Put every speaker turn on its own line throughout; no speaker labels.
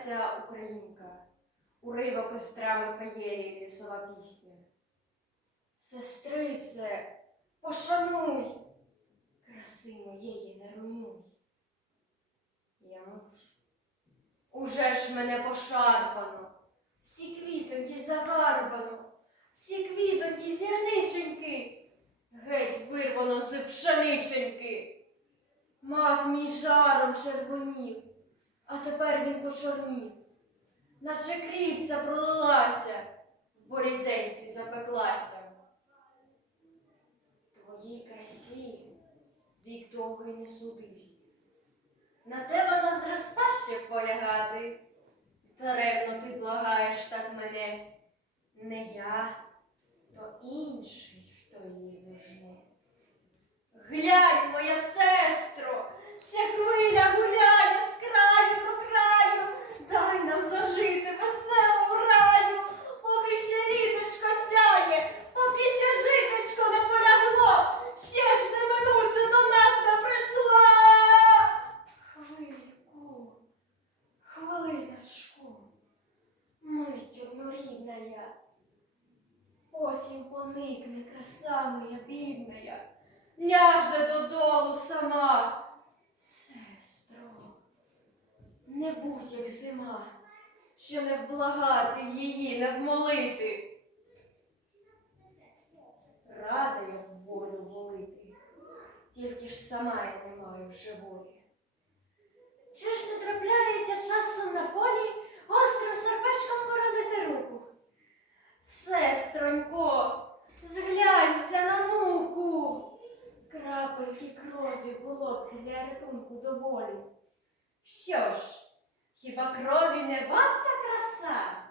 Леся Українка, уривок із драми феєрії лісова пісня. Сестрице, пошануй, краси моєї не руйнуй. Я муж, уже ж мене пошарпано, всі квітонькі загарбано, всі квітонькі зірниченьки, геть вирвано з пшениченьки. Мак мій жаром червонів, а тепер він почорнів, наче крівця пролилася, в борізенці запеклася. Твоїй красі вік довгий не судився. На те вона зроста ще полягати. Даремно ти благаєш так мене. Не я, то інший, хто її зожне. Глянь, моя сестро, ще хвиля гуляє з краю до краю. Дай нам зажити веселому раю, поки ще літочко сяє, поки ще житочко не полягло, ще ж неминуче до нас не прийшла. Хвильку, хвилиночку, миттю рідна я. Потім поникне краса моя бідна я, ляже додолу сама. Сестро, не будь як зима, що не вблагати її, не вмолити. Рада я волю волити, тільки ж сама я не маю вже волі. Чи ж не трапляється часом на полі гострим серпечком поранити руку? Сестронько, зглянься на муку. Крапельки крові було б для рятунку доволі. Що ж, хіба крові не варта краса?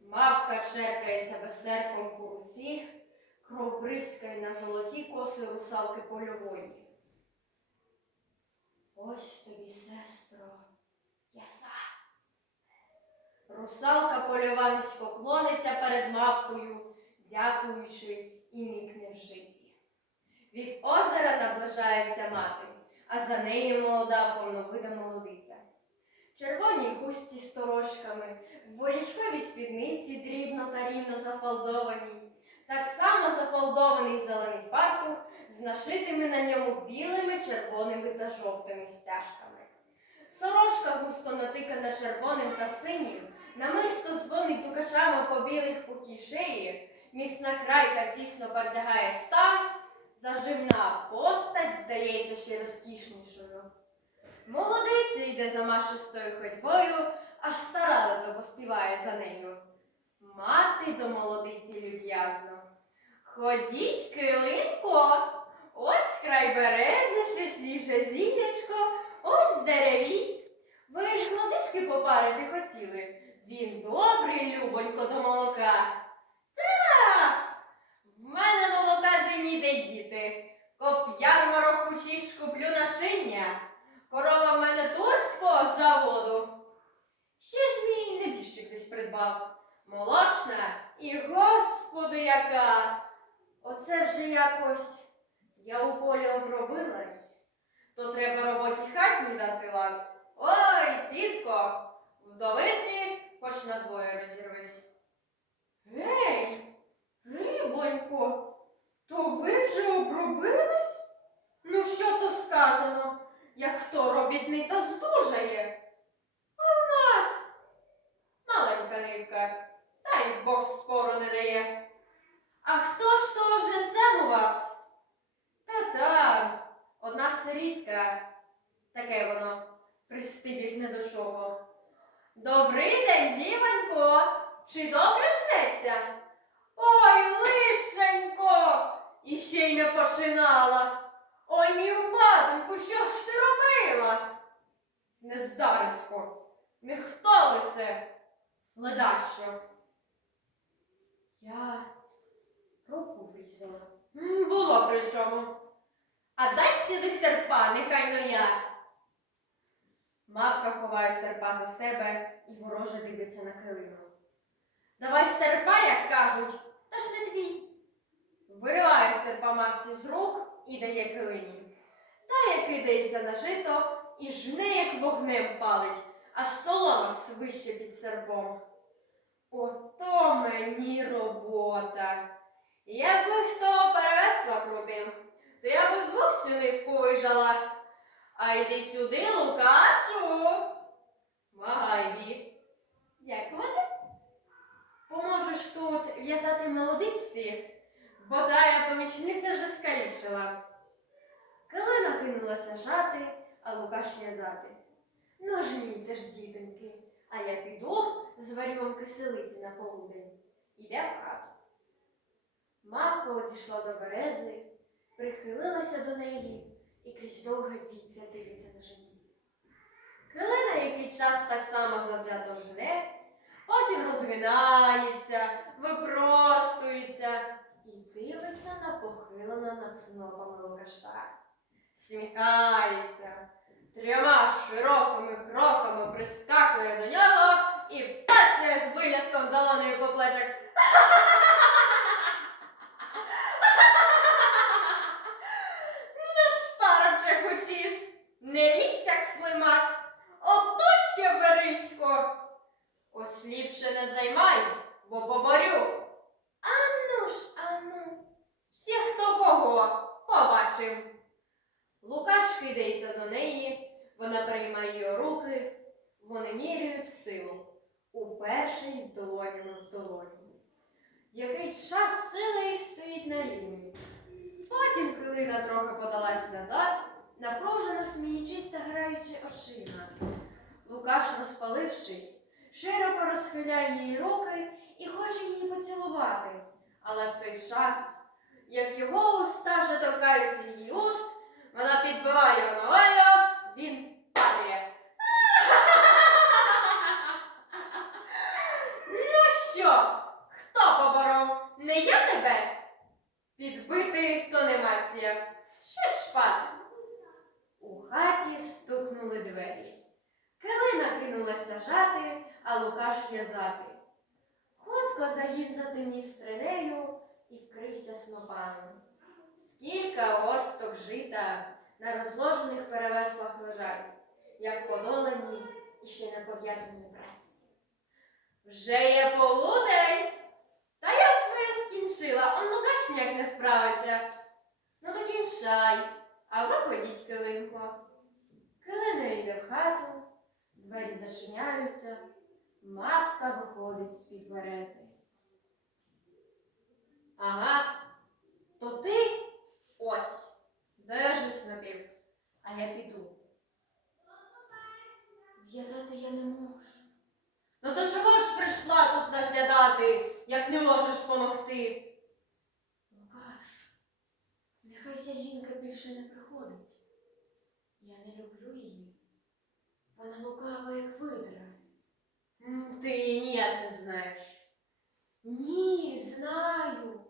Мавка черкає себе серпом по руці, кров бризкає на золоті коси русалки польової. Ось тобі, сестро, яса. Русалка польова низько клониться перед мавкою, дякуючи і никне в житті. Від озера наближається мати, а за нею молода повновида молодиця. В червоній густі в борячковій спідниці дрібно та рівно зафалдованій, так само зафалдований зелений фартух з нашитими на ньому білими, червоними та жовтими стяжками. Сорочка густо натикана червоним та синім, намисто дзвонить дукачами по білих пухій шиї, міцна крайка тісно партягає стан, заживна постать здається ще розкішнішою. Молодиця йде за машистою ходьбою, аж стара ледве поспіває за нею. Мати до молодиці люб'язно. Ходіть, килинко, ось край берези, ще свіже зілячко, ось деревій. Ви ж гладишки попарити хотіли. Він добрий, любонько, до молока. Та, в мене молока же ніде діти. Коп ярмарок учиш, куплю нашиння. Корова в мене турського заводу. Ще ж мій небіжчик десь придбав. Молочна і господи яка. Оце вже якось я у полі обробилась. То треба роботі хатні дати лад. Ой, тітко, вдовиці хоч на двоє розірвись. Гей, рибонько, то ви вже обробились? Ну, що то сказано, як хто робітний та здужає? А в нас маленька нивка, та й Бог спору не дає. А хто ж то женцем у вас? Та там, одна сирітка. Таке воно, пристибіг не до чого. Добрий день, дівонько! Чи добре жнеться? Ой, лишенько! І ще й не починала. Ой, мій батеньку, що ж ти робила? Нездарисько, не хто лице, ледащо. Я руку врізала. Було при чому. А дай сюди серпа, нехай но я. Мавка ховає серпа за себе і вороже дивиться на килину. Давай серпа, як кажуть, та ж не твій. Вириває серпа мавці з рук і дає килині. Та як кидається на жито і жне, як вогнем палить, аж солома свище під серпом. Ото мені робота. Якби хто перевесла крутив, то я би вдвох сюнивку вижала. А йди сюди, Лукашу. Магайбі. Дякувати. Поможеш тут в'язати молодичці, бо тая помічниця вже скалішила. Калина кинулася жати, а Лукаш в'язати. Ну ж мій ж, дітоньки, а я піду зварю вам киселиці на полудень. Іде в хату. Мавка одійшла до берези, прихилилася до неї і крізь довге віця дивиться на жінці. Килина який час так само завзято жне, потім розгинається, випростується і дивиться на похилена над снопами лукаша. Сміхається, трьома широкими кроками прискакує до нього і пацає з виляском долонею по плечах. Ну ж, парубче хочеш, не лізь, як слимак, ото ще берисько. Осліпше не займай, бо поборю. Ану ж, ану, всі хто кого побачив. Лукаш кидається до неї, вона приймає її руки, вони міряють силу, упершись долонями в долоні. Який час сила їх стоїть на рівні. Потім килина трохи подалась назад, напружено сміючись та граючи очима. Лукаш, розпалившись, широко розхиляє її руки і хоче її поцілувати. Але в той час, як його уста вже торкаються її уст, вона підбиває його ногою, він падає. Ну що, хто поборов? Не я тебе? Підбити то не мація. Ще шпат. У хаті стукнули двері. Килина кинулася жати, а Лукаш в'язати. Хутко загін затемнів стринею і вкрився снопами. Скілька горсток жита на розложених перевеслах лежать, як подолані і ще не пов'язані братці. Вже є полудень, та я своє скінчила, он Лукаш ніяк не вправиться. Ну то кінчай, а ви ходіть, килинко. Килина йде в хату, двері зачиняються, мавка виходить з-під берези. Ага, то ти ось, держи снопів, а я піду. В'язати я не можу. Ну то чого ж прийшла тут наглядати, як не можеш помогти? Лукаш, нехай ця жінка більше не приходить. Я не люблю її. Вона лукава, як видра. Ти її ніяк не знаєш. Ні, знаю.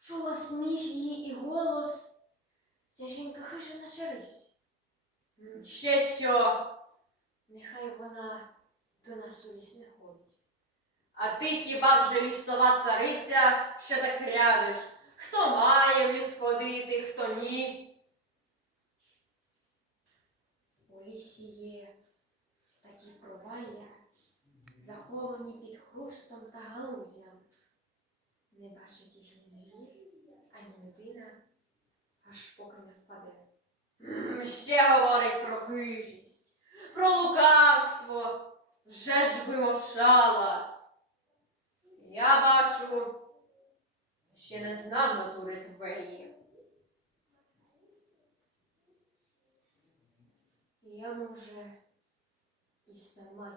Чула сміх її і голос. Ця жінка хижа наче рись. Ще що? Нехай вона до нас у ліс не ходить. А ти хіба вже лісова цариця, що так рядиш? Хто має в ліс ходити, хто ні? У лісі є такі провалля, заховані під хрустом та галузям. Не бачить їх ні звір, ані людина, аж поки не впаде. Ще говорить про хижість, про лукавство. Вже ж би мовчала. Я бачу, ще не знав натури твоєї. Я, може, і сама